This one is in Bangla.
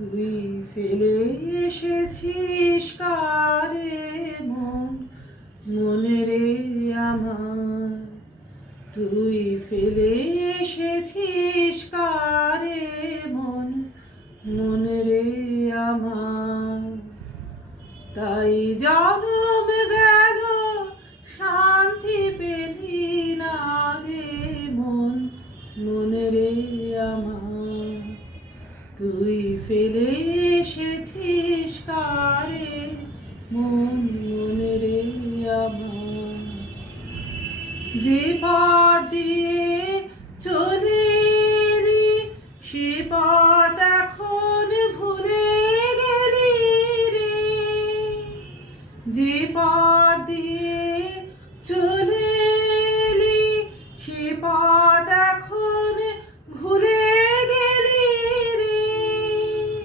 তুই ফেলে এসেছিস কারে মন, মনে রে আমার। তুই ফেলে এসেছিস কারে মন, মনে রে আমার। তাই জনম গেল শান্তি পেলি না রে মন, মনে রে আমার। তুই ফেলে এসেছিস কারে মন, মনে রে আমার। যে পথ দিয়ে